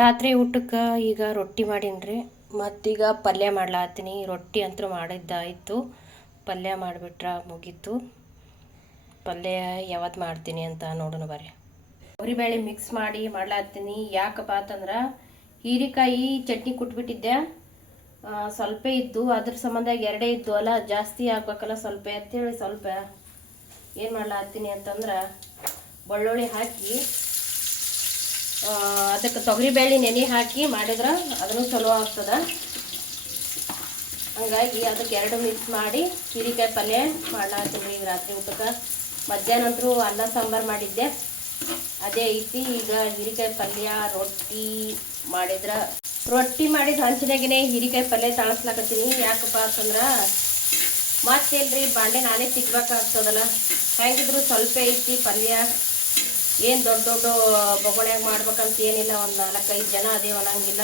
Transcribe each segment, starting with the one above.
ರಾತ್ರಿ ಊಟಕ್ಕೆ ಈಗ ರೊಟ್ಟಿ ಮಾಡೀನಿ. ಮತ್ತೀಗ ಪಲ್ಯ ಮಾಡ್ಲಾತ್ತೀನಿ. ರೊಟ್ಟಿ ಅಂತೂ ಮಾಡಿದ್ದಾಯಿತು, ಪಲ್ಯ ಮಾಡಿಬಿಟ್ರೆ ಮುಗೀತು. ಪಲ್ಯ ಯಾವತ್ತು ಮಾಡ್ತೀನಿ ಅಂತ ನೋಡೋಣ ಬರ್ರಿ. ತೊಗರಿಬೇಳೆ ಮಿಕ್ಸ್ ಮಾಡಿ ಮಾಡ್ಲಾತ್ತೀನಿ. ಯಾಕಪ್ಪ ಅಂತಂದ್ರೆ ಹೀರೆಕಾಯಿ ಚಟ್ನಿ ಕುಟ್ಬಿಟ್ಟಿದ್ದೆ, ಸ್ವಲ್ಪ ಇದ್ದು, ಅದ್ರ ಸಂಬಂಧ ಎರಡೇ ಇದ್ದು ಅಲ್ಲ, ಜಾಸ್ತಿ ಆಗ್ಬೇಕಲ್ಲ ಸ್ವಲ್ಪ ಅಂತೇಳಿ ಸ್ವಲ್ಪ ಏನು ಮಾಡ್ಲಾತ್ತೀನಿ ಅಂತಂದ್ರೆ ಬೆಳ್ಳುಳ್ಳಿ ಹಾಕಿ ಅದಕ್ಕೆ ತೊಗರಿಬೇಳೆ ನೆನೆ ಹಾಕಿ ಮಾಡಿದ್ರೆ ಅದನ್ನು ಚಲೋ ಆಗ್ತದೆ. ಹಂಗಾಗಿ ಅದಕ್ಕೆ ಎರಡು ಮಿಕ್ಸ್ ಮಾಡಿ ಹೀರೆಕಾಯಿ ಪಲ್ಯ ಮಾಡ್ಲಾತ್ತೀನಿ ಈಗ ರಾತ್ರಿ ಊಟಕ್ಕೆ. ಮಧ್ಯಾಹ್ನ ಅಂತೂ ಅನ್ನ ಸಾಂಬಾರು ಮಾಡಿದ್ದೆ, ಅದೇ ಐತಿ. ಈಗ ಹೀರೆಕಾಯಿ ಪಲ್ಯ ರೊಟ್ಟಿ ಮಾಡಿದ್ರೆ ರೊಟ್ಟಿ ಮಾಡಿದ ಹಂಚಿನಾಗೇ ಹೀರೆಕಾಯಿ ಪಲ್ಯ ತಾಳಿಸ್ಲಾಕತ್ತೀನಿ. ಯಾಕಪ್ಪ ಅಂತಂದ್ರೆ ಮತ್ತೇನ್ರಿ ಬಾಂಡೆ ನಾನೇ ತಿಕ್ಬೇಕಾಗ್ತದಲ್ಲ, ಹೆಂಗಿದ್ರು ಸ್ವಲ್ಪ ಐತಿ ಪಲ್ಯ. ಏನು ದೊಡ್ಡ ದೊಡ್ಡ ಬೊಗಣ್ಯಾಗ ಮಾಡ್ಬೇಕಂತ ಏನಿಲ್ಲ, ಒಂದು 4-5 ಜನ ಅದೇವು ಅನ್ನಂಗಿಲ್ಲ,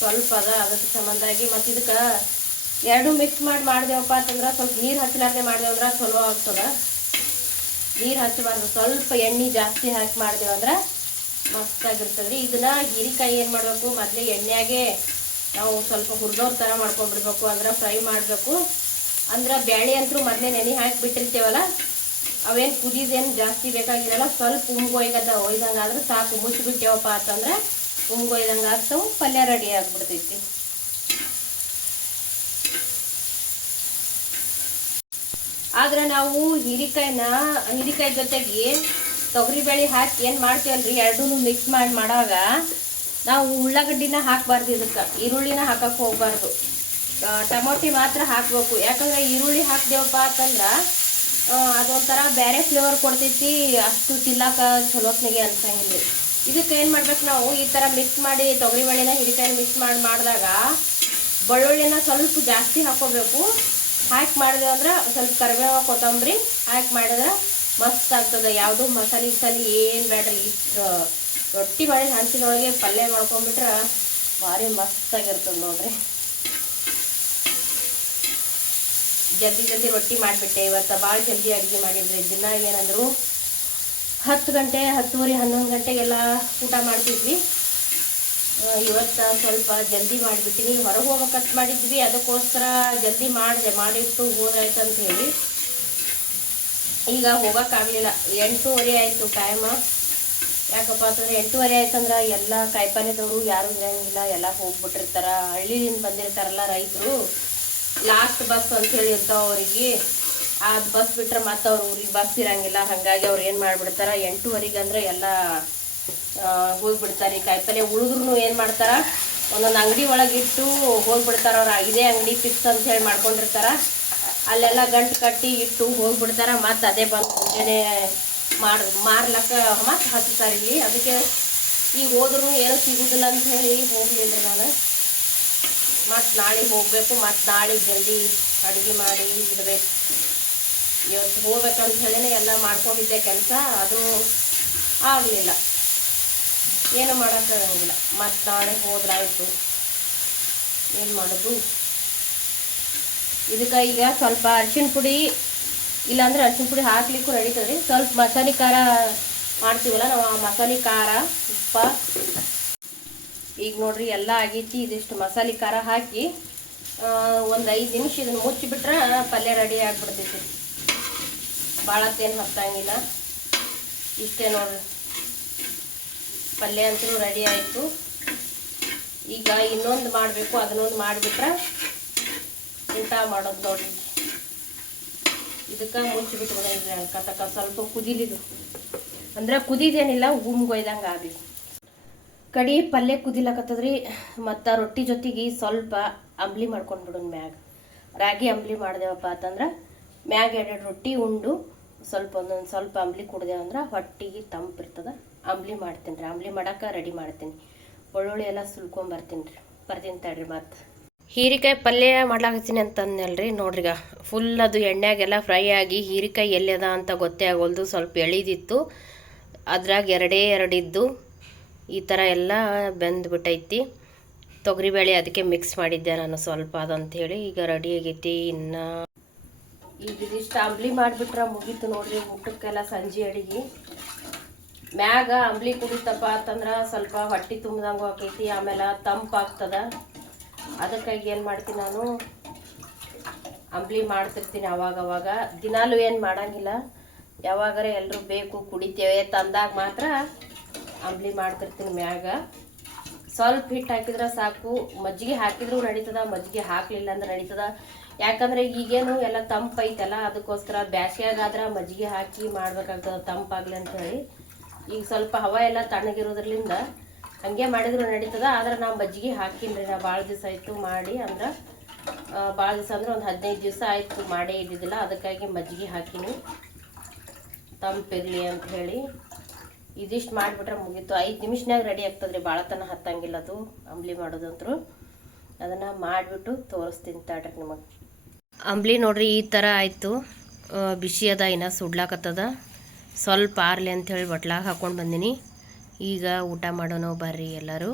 ಸ್ವಲ್ಪ ಅದ. ಅದಕ್ಕೆ ಸಂಬಂಧಾಗಿ ಮತ್ತು ಇದಕ್ಕೆ ಎರಡು ಮಿಕ್ಸ್ ಮಾಡಿದೆವಪ್ಪ ಅಂತಂದ್ರೆ ಸ್ವಲ್ಪ ನೀರು ಹಚ್ಚಲಾರ್ದೆ ಮಾಡಿದೆವಂದ್ರೆ ಚಲೋ ಆಗ್ತದೆ. ನೀರು ಹಚ್ಚಬಾರ್ದು, ಸ್ವಲ್ಪ ಎಣ್ಣೆ ಜಾಸ್ತಿ ಹಾಕಿ ಮಾಡಿದೆವಂದ್ರೆ ಮಸ್ತಾಗಿರ್ತದೆ ರೀ. ಇದನ್ನು ಹೀರೆಕಾಯಿ ಏನು ಮಾಡಬೇಕು, ಮೊದಲೇ ಎಣ್ಣೆಯಾಗೆ ನಾವು ಸ್ವಲ್ಪ ಹುರಿದೋರ ಥರ ಮಾಡ್ಕೊಂಡ್ಬಿಡ್ಬೇಕು, ಅಂದ್ರೆ ಫ್ರೈ ಮಾಡಬೇಕು. ಅಂದ್ರೆ ಬ್ಯಾಳೆ ಅಂತೂ ಮೊದಲೇ ನೆನೆ ಹಾಕಿ ಬಿಟ್ಟಿರ್ತೇವಲ್ಲ, ಅವೇನು ಕುದಿದೇನು ಜಾಸ್ತಿ ಬೇಕಾಗಿರಲ್ಲ. ಸ್ವಲ್ಪ ಒಯ್ದಂಗೆ ಆದ್ರೆ ಸಾಕು. ಮುಚ್ಚಿಬಿಟ್ಟೇವಪ್ಪ ಅಂತಂದ್ರೆ ಒಯ್ದಂಗೆ ಆಗ್ತಾವೆ, ಪಲ್ಯ ರೆಡಿ ಆಗಿಬಿಡ್ತೈತಿ. ಆದ್ರೆ ನಾವು ಹೀರೆಕಾಯಿ ಜೊತೆಗೆ ತೊಗರಿಬೇಳೆ ಹಾಕಿ ಏನು ಮಾಡ್ತೀವಲ್ರಿ, ಎರಡೂ ಮಿಕ್ಸ್ ಮಾಡುವಾಗ ನಾವು ಉಳ್ಳಾಗಡ್ಡಿನ ಹಾಕಬಾರ್ದು, ಇದಕ್ಕೆ ಈರುಳ್ಳಿನ ಹಾಕಕ್ಕೆ ಹೋಗ್ಬಾರ್ದು, ಟೊಮೊಟೊ ಮಾತ್ರ ಹಾಕಬೇಕು. ಯಾಕಂದ್ರೆ ಈರುಳ್ಳಿ ಹಾಕ್ದೇವಪ್ಪ ಅಂತಂದ್ರೆ ಅದೊಂಥರ ಬೇರೆ ಫ್ಲೇವರ್ ಕೊಡ್ತೈತಿ, ಅಷ್ಟು ತಿನ್ನಕ ಚಲೋತ್ನಿಗೆ ಅನ್ಸಂಗಿಲ್ಲ. ಇದಕ್ಕೆ ಏನು ಮಾಡ್ಬೇಕು, ನಾವು ಈ ಥರ ಮಿಕ್ಸ್ ಮಾಡಿ ತೊಗರಿಬೇಳೆನ ಹೀರೆಕಾಯಿ ಮಿಕ್ಸ್ ಮಾಡಿದಾಗ ಬೆಳ್ಳುಳ್ಳಿನ ಸ್ವಲ್ಪ ಜಾಸ್ತಿ ಹಾಕೋಬೇಕು. ಹಾಕಿ ಮಾಡಿದೆ ಅಂದ್ರೆ ಸ್ವಲ್ಪ ಕರಿಬೇವು ಕೊತ್ತಂಬರಿ ಹಾಕಿ ಮಾಡಿದ್ರೆ ಮಸ್ತ್ ಆಗ್ತದೆ. ಯಾವುದೂ ಮಸಾಲೆ ಏನು ಬೇಡ್ರಿ, ಇಷ್ಟು ರೊಟ್ಟಿ ಮಾಡಿದ ಹಂಚಿನೊಳಗೆ ಪಲ್ಯ ಮಾಡ್ಕೊಂಡ್ಬಿಟ್ರೆ ಭಾರಿ ಮಸ್ತಾಗಿರ್ತದೆ ನೋಡ್ರಿ. ಜಲ್ದಿ ರೊಟ್ಟಿ ಮಾಡಿಬಿಟ್ಟೆ ಇವತ್ತು. ಭಾಳ ಜಲ್ದಿ ಅಡುಗೆ ಮಾಡಿದ್ರಿ. ದಿನ ಏನಂದ್ರು 10 ಗಂಟೆ 10:30 11 ಗಂಟೆಗೆಲ್ಲ ಊಟ ಮಾಡ್ತಿದ್ವಿ. ಇವತ್ತು ಸ್ವಲ್ಪ ಜಲ್ದಿ ಮಾಡಿಬಿಟ್ಟಿನಿ. ಹೊರಗೆ ಹೋಗ್ಬೇಕಂತ ಮಾಡಿದ್ವಿ, ಅದಕ್ಕೋಸ್ಕರ ಜಲ್ದಿ ಮಾಡಿಟ್ಟು ಹೋದ್ರಾಯ್ತು ಅಂತ ಹೇಳಿ. ಈಗ ಹೋಗೋಕ್ಕಾಗಲಿಲ್ಲ, 8:30 ಆಯಿತು ಟೈಮ. ಯಾಕಪ್ಪ ಅಂತಂದ್ರೆ 8:30 ಆಯ್ತಂದ್ರೆ ಎಲ್ಲ ಕಾಯಿಪಲ್ಯದವರು ಯಾರು ಇರಂಗಿಲ್ಲ, ಎಲ್ಲ ಹೋಗ್ಬಿಟ್ಟಿರ್ತಾರೆ. ಹಳ್ಳಿಯಿಂದ ಬಂದಿರ್ತಾರಲ್ಲ ರೈತರು, ಲಾಸ್ಟ್ ಬಸ್ ಅಂತೇಳಿ ಇರ್ತಾವೆ ಅವರಿಗೆ. ಆ ಬಸ್ ಬಿಟ್ರೆ ಮತ್ತೆ ಅವ್ರ ಊರಿಗೆ ಬಸ್ ಇರಂಗಿಲ್ಲ. ಹಾಗಾಗಿ ಅವ್ರು ಏನು ಮಾಡಿಬಿಡ್ತಾರೆ, 8:30 ಅಂದ್ರೆ ಎಲ್ಲ ಹೋಗ್ಬಿಡ್ತಾರೆ. ಕಾಯಿಪಲ್ಯ ಉಳಿದ್ರೂ ಏನು ಮಾಡ್ತಾರೆ, ಒಂದೊಂದು ಅಂಗಡಿ ಒಳಗೆ ಇಟ್ಟು ಹೋಗ್ಬಿಡ್ತಾರೆ. ಅವ್ರು ಇದೇ ಅಂಗಡಿ ಫಿಕ್ಸ್ ಅಂತ ಹೇಳಿ ಮಾಡ್ಕೊಂಡಿರ್ತಾರೆ, ಅಲ್ಲೆಲ್ಲ ಗಂಟು ಕಟ್ಟಿ ಇಟ್ಟು ಹೋಗ್ಬಿಡ್ತಾರೆ. ಮತ್ತು ಅದೇ ಬಂದು ಮುಂಜಾನೆ ಮಾರ್ಲಕ್ಕ ಮತ್ತೆ ಹಚ್ತಾರೆ ಇಲ್ಲಿ. ಅದಕ್ಕೆ ಈಗ ಹೋದ್ರೂ ಏನೂ ಸಿಗೋದಿಲ್ಲ ಅಂತ ಹೇಳಿ ಹೋಗಲಿಲ್ಲ ನಾನು. ಮತ್ತು ನಾಳೆ ಹೋಗಬೇಕು, ಮತ್ತು ನಾಳೆ ಜಲ್ದಿ ಅಡುಗೆ ಮಾಡಿ ಇಡಬೇಕು. ಇವತ್ತು ಹೋಗ್ಬೇಕಂತ ಹೇಳಿನೇ ಎಲ್ಲ ಮಾಡ್ಕೊಂಡಿದ್ದೆ ಕೆಲಸ, ಅದು ಆಗಲಿಲ್ಲ, ಏನು ಮಾಡೋಕ್ಕಾಗಂಗಿಲ್ಲ. ಮತ್ತು ನಾಳೆ ಹೋದ್ರಾಯ್ತು, ಏನು ಮಾಡೋದು. ಇದಕ್ಕೆ ಈಗ ಸ್ವಲ್ಪ ಅರಿಶಿಣ ಪುಡಿ, ಇಲ್ಲಾಂದ್ರೆ ಅರಿಶಿಣ ಪುಡಿ ಹಾಕ್ಲಿಕ್ಕೂ ನಡೀತದೆ. ಸ್ವಲ್ಪ ಮಸಾಲೆ ಖಾರ ಮಾಡ್ತೀವಲ್ಲ ನಾವು, ಆ ಮಸಾಲೆ ಖಾರ ಉಪ್ಪ ಈಗ ನೋಡ್ರಿ ಎಲ್ಲ ಆಗೈತಿ. ಇದಿಷ್ಟು ಮಸಾಲೆ ಖಾರ ಹಾಕಿ ಒಂದು 5 ನಿಮಿಷ ಇದನ್ನು ಮುಚ್ಚಿಬಿಟ್ರೆ ಪಲ್ಯ ರೆಡಿ ಆಗಿಬಿಡ್ತೈತಿ. ಭಾಳತ್ತೇನು ಹತ್ತಂಗಿಲ್ಲ. ಇಷ್ಟೇ ನೋಡ್ರಿ, ಪಲ್ಯ ಅಂತೂ ರೆಡಿ ಆಯಿತು. ಈಗ ಇನ್ನೊಂದು ಮಾಡಬೇಕು, ಅದನ್ನೊಂದು ಮಾಡಿಬಿಟ್ರೆ ಊಟ ಮಾಡೋದು ನೋಡ್ರಿ. ಇದಕ್ಕೆ ಮುಚ್ಚಿಬಿಟ್ಬಿಡ್ರಿ ಅನ್ಕತಕ್ಕ. ಸ್ವಲ್ಪ ಕುದಿಲಿದು ಅಂದ್ರೆ ಕುದಿದೇನಿಲ್ಲ, ಗುಮ್ಗೊಯ್ದಂಗೆ ಆಗಲಿ. ಕಡಿ ಪಲ್ಯ ಕುದಿಲಕತ್ತದ್ರಿ. ಮತ್ತು ರೊಟ್ಟಿ ಜೊತೆಗೆ ಸ್ವಲ್ಪ ಅಂಬ್ಲಿ ಮಾಡ್ಕೊಂಡ್ಬಿಡೋಣ ಮ್ಯಾಗ. ರಾಗಿ ಅಂಬ್ಲಿ ಮಾಡಿದೆವಪ್ಪ ಅಂತಂದ್ರೆ ಮ್ಯಾಗ 2 ರೊಟ್ಟಿ ಉಂಡು ಒಂದೊಂದು ಸ್ವಲ್ಪ ಅಂಬ್ಲಿ ಕುಡ್ದೇವಂದ್ರೆ ಹೊಟ್ಟಿಗೆ ತಂಪಿರ್ತದೆ. ಅಂಬ್ಲಿ ಮಾಡ್ತೀನಿ ರೀ. ಅಂಬ್ಲಿ ಮಾಡೋಕೆ ರೆಡಿ ಮಾಡ್ತೀನಿ. ಬೆಳ್ಳುಳ್ಳಿ ಎಲ್ಲ ಸುಲ್ಕೊಂಬರ್ತೀನಿ ತಡ್ರಿ. ಮತ್ತು ಹೀರೆಕಾಯಿ ಪಲ್ಯ ಮಾಡ್ಲಾಕತ್ತೀನಿ ಅಂತಂದಲ್ರಿ. ನೋಡ್ರಿಗ ಫುಲ್ ಅದು ಎಣ್ಣೆಗೆಲ್ಲ ಫ್ರೈ ಆಗಿ ಹೀರೆಕಾಯಿ ಎಲ್ಲಿದ ಅಂತ ಗೊತ್ತೇ ಆಗೋಲ್ದು. ಸ್ವಲ್ಪ ಎಳಿದಿತ್ತು, ಅದ್ರಾಗ 2 ಇದ್ದು ಈ ಥರ ಎಲ್ಲ ಬೆಂದ್ಬಿಟ್ಟೈತಿ. ತೊಗರಿಬೇಳೆ ಅದಕ್ಕೆ ಮಿಕ್ಸ್ ಮಾಡಿದ್ದೆ ನಾನು ಸ್ವಲ್ಪ ಅದಂಥೇಳಿ. ಈಗ ರೆಡಿ ಆಗೈತಿ. ಇನ್ನು ಈಗ ಇದಿಷ್ಟು ಅಂಬ್ಲಿ ಮಾಡಿಬಿಟ್ರೆ ಮುಗೀತು ನೋಡ್ರಿ ಊಟಕ್ಕೆಲ್ಲ. ಸಂಜೆ ಅಡುಗೆ ಮ್ಯಾಗ ಅಂಬ್ಲಿ ಕುಡಿತಪ್ಪ ಅಂತಂದ್ರೆ ಸ್ವಲ್ಪ ಹೊಟ್ಟೆ ತುಂಬ್ದಂಗೂ ಆಕೈತಿ, ಆಮೇಲೆ ತಂಪಾಗ್ತದ. ಅದಕ್ಕಾಗಿ ಏನು ಮಾಡ್ತೀನಿ ನಾನು ಅಂಬ್ಲಿ ಮಾಡ್ತಿರ್ತೀನಿ ಅವಾಗವಾಗ. ದಿನಾಲೂ ಏನು ಮಾಡಂಗಿಲ್ಲ, ಯಾವಾಗಾರ ಎಲ್ಲರೂ ಬೇಕು ಕುಡಿತೇವೆ ತಂದಾಗ ಮಾತ್ರ ಅಂಬ್ಲಿ ಮಾಡ್ತಿರ್ತೀನಿ. ಮ್ಯಾಗ ಸ್ವಲ್ಪ ಹಿಟ್ಟು ಹಾಕಿದ್ರೆ ಸಾಕು, ಮಜ್ಜಿಗೆ ಹಾಕಿದ್ರೂ ನಡೀತದ, ಮಜ್ಜಿಗೆ ಹಾಕಲಿಲ್ಲ ಅಂದ್ರೆ ನಡೀತದ. ಯಾಕಂದ್ರೆ ಈಗೇನು ಎಲ್ಲ ತಂಪೈತಲ್ಲ, ಅದಕ್ಕೋಸ್ಕರ ಬ್ಯಾಸಿಗೆಗಾದ್ರೆ ಮಜ್ಜಿಗೆ ಹಾಕಿ ಮಾಡ್ಬೇಕಾಗ್ತದೆ ತಂಪಾಗ್ಲಿ ಅಂತ ಹೇಳಿ. ಈಗ ಸ್ವಲ್ಪ ಹವಾ ಎಲ್ಲ ತಣ್ಣಗಿರೋದ್ರಲಿಂದ ಹಂಗೆ ಮಾಡಿದ್ರು ನಡೀತದ. ಆದ್ರೆ ನಾವು ಮಜ್ಜಿಗೆ ಹಾಕಿನ್ರಿ, ನಾ ಭಾಳ ದಿವಸ ಆಯಿತು ಮಾಡಿ, ಅಂದ್ರೆ ಭಾಳ ದಿವಸ ಅಂದ್ರೆ ಒಂದು 15 ದಿವಸ ಆಯಿತು ಮಾಡೇ ಇದ್ದಿದ್ದಿಲ್ಲ. ಅದಕ್ಕಾಗಿ ಮಜ್ಜಿಗೆ ಹಾಕಿನಿ ತಂಪಿರಲಿ ಅಂತ ಹೇಳಿ. ಇದಿಷ್ಟು ಮಾಡಿಬಿಟ್ರೆ ಮುಗೀತು, 5 ನಿಮಿಷನಾಗ ರೆಡಿ ಆಗ್ತದ್ರಿ, ಭಾಳ ತನಕ ಹತ್ತಂಗಿಲ್ಲ ಅದು ಅಂಬ್ಲಿ ಮಾಡೋದಂತರೂ. ಅದನ್ನು ಮಾಡಿಬಿಟ್ಟು ತೋರಿಸ್ತೀನಿ ತಡ್ರಿ ನಿಮಗೆ. ಅಂಬ್ಲಿ ನೋಡ್ರಿ ಈ ಥರ ಆಯಿತು, ಬಿಸಿ ಅದ, ಇನ್ನು ಸುಡ್ಲಾಕತ್ತದ. ಸ್ವಲ್ಪ ಆರ್ಲಿ ಅಂಥೇಳಿ ಬಟ್ಲಾಗ ಹಾಕ್ಕೊಂಡು ಬಂದೀನಿ. ಈಗ ಊಟ ಮಾಡೋಣ ಬರ್ರಿ ಎಲ್ಲರೂ.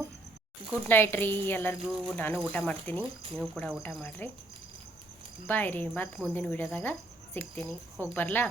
ಗುಡ್ ನೈಟ್ ರೀ ಎಲ್ಲರಿಗೂ. ನಾನು ಊಟ ಮಾಡ್ತೀನಿ, ನೀವು ಕೂಡ ಊಟ ಮಾಡಿರಿ. ಬಾಯ್ ರೀ, ಮತ್ತು ಮುಂದಿನ ವೀಡಿಯೋದಾಗ ಸಿಗ್ತೀನಿ. ಹೋಗಿ ಬರಲಾ.